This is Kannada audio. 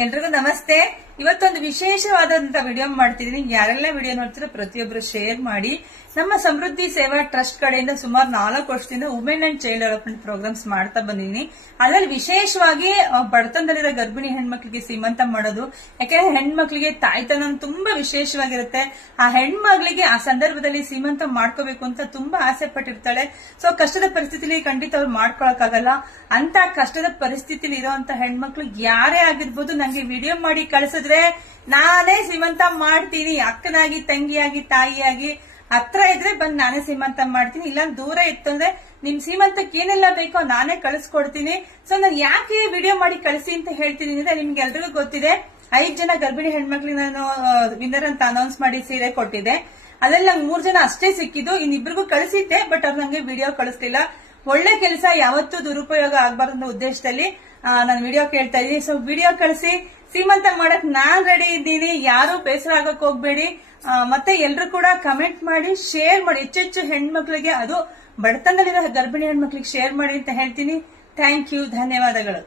ಎಲ್ರಿಗೂ ನಮಸ್ತೆ. ಇವತ್ತೊಂದು ವಿಶೇಷವಾದಂತ ವಿಡಿಯೋ ಮಾಡ್ತಿದೀನಿ. ಯಾರೆಲ್ಲ ವಿಡಿಯೋ ನೋಡ್ತೀರೋ ಪ್ರತಿಯೊಬ್ಬರು ಶೇರ್ ಮಾಡಿ. ನಮ್ಮ ಸಮೃದ್ಧಿ ಸೇವಾ ಟ್ರಸ್ಟ್ ಕಡೆಯಿಂದ ಸುಮಾರು 4 ವರ್ಷದಿಂದ women and child development programmes ಮಾಡ್ತಾ ಬಂದಿದ್ದೀನಿ. ಅದರಲ್ಲಿ ವಿಶೇಷವಾಗಿ ಬಡತನದಲ್ಲಿರೋ ಗರ್ಭಿಣಿ ಹೆಣ್ಮಕ್ಳಿಗೆ ಸೀಮಂತ ಮಾಡೋದು. ಯಾಕೆಂದ್ರೆ ಹೆಣ್ಮಕ್ಳಿಗೆ ತಾಯ್ತನ ತುಂಬಾ ವಿಶೇಷವಾಗಿರುತ್ತೆ. ಆ ಹೆಣ್ಮಕ್ಳಿಗೆ ಆ ಸಂದರ್ಭದಲ್ಲಿ ಸೀಮಂತ ಮಾಡ್ಕೋಬೇಕು ಅಂತ ತುಂಬಾ ಆಸೆ ಪಟ್ಟಿರ್ತಾಳೆ. ಸೊ ಕಷ್ಟದ ಪರಿಸ್ಥಿತಿಲಿ ಖಂಡಿತ ಅವ್ರು ಮಾಡ್ಕೊಳಕ್ಕಾಗಲ್ಲ. ಅಂತ ಕಷ್ಟದ ಪರಿಸ್ಥಿತಿಲಿ ಇರೋಂತ ಹೆಣ್ಮಕ್ಳು ಯಾರೇ ಆಗಿರ್ಬೋದು, ನಂಗೆ ವಿಡಿಯೋ ಮಾಡಿ ಕಳಿಸಿದ್ರೆ ನಾನೇ ಸೀಮಂತ ಮಾಡ್ತೀನಿ. ಅಕ್ಕನಾಗಿ, ತಂಗಿಯಾಗಿ, ತಾಯಿಯಾಗಿ ಹತ್ರ ಇದ್ರೆ ಬಂದ್ ನಾನೇ ಸೀಮಂತ ಮಾಡ್ತೀನಿ. ಇಲ್ಲ ದೂರ ಇತ್ತು ಅಂದ್ರೆ ನಿಮ್ ಸೀಮಂತಕ್ಕೆ ಏನೆಲ್ಲ ಬೇಕೋ ನಾನೇ ಕಳಿಸ್ಕೊಡ್ತೀನಿ. ಸೊ ನಾನು ಯಾಕೆ ವಿಡಿಯೋ ಮಾಡಿ ಕಳಿಸಿ ಅಂತ ಹೇಳ್ತೀನಿ ಅಂದ್ರೆ ನಿಮ್ಗೆ ಎಲ್ರಿಗೂ ಗೊತ್ತಿದೆ, 5 ಜನ ಗರ್ಭಿಣಿ ಹೆಣ್ಮಕ್ಳಿಗೆ ನಾನು ವಿನ್ನರ್ ಅಂತ ಅನೌನ್ಸ್ ಮಾಡಿ ಸೀರೆ ಕೊಟ್ಟಿದ್ದೆ. ಅದ್ರಲ್ಲಿ ನಂಗೆ 3 ಜನ ಅಷ್ಟೇ ಸಿಕ್ಕಿದ್ದು. ಇನ್ನಿಬ್ರಿಗೂ ಕಳಿಸಿದ್ದೆ, ಬಟ್ ಅವ್ರು ನಂಗೆ ವಿಡಿಯೋ ಕಳಿಸ್ಲಿಲ್ಲ. ಒಳ್ಳೆ ಕೆಲಸ ಯಾವತ್ತೂ ದುರುಪಯೋಗ ಆಗ್ಬಾರ್ದು ಅನ್ನೋ ಉದ್ದೇಶದಲ್ಲಿ ನಾನು ವಿಡಿಯೋ ಕೇಳ್ತಾ ಇದ್ದೀನಿ. ಸೊ ವಿಡಿಯೋ ಕಳಿಸಿ, ಸೀಮಂತ ಮಾಡಕ್ ನಾನ್ ರೆಡಿ ಇದ್ದೀನಿ. ಯಾರು ಬೇಸರ ಆಗಕ್ ಹೋಗ್ಬೇಡಿ. ಮತ್ತೆ ಎಲ್ರು ಕೂಡ ಕಮೆಂಟ್ ಮಾಡಿ, ಶೇರ್ ಮಾಡಿ. ಹೆಚ್ಚೆಚ್ಚು ಹೆಣ್ಮಕ್ಳಿಗೆ, ಅದು ಬಡತನದಲ್ಲಿರೋ ಗರ್ಭಿಣಿ ಹೆಣ್ಮಕ್ಳಿಗೆ ಶೇರ್ ಮಾಡಿ ಅಂತ ಹೇಳ್ತೀನಿ. ಥ್ಯಾಂಕ್ ಯು, ಧನ್ಯವಾದಗಳು.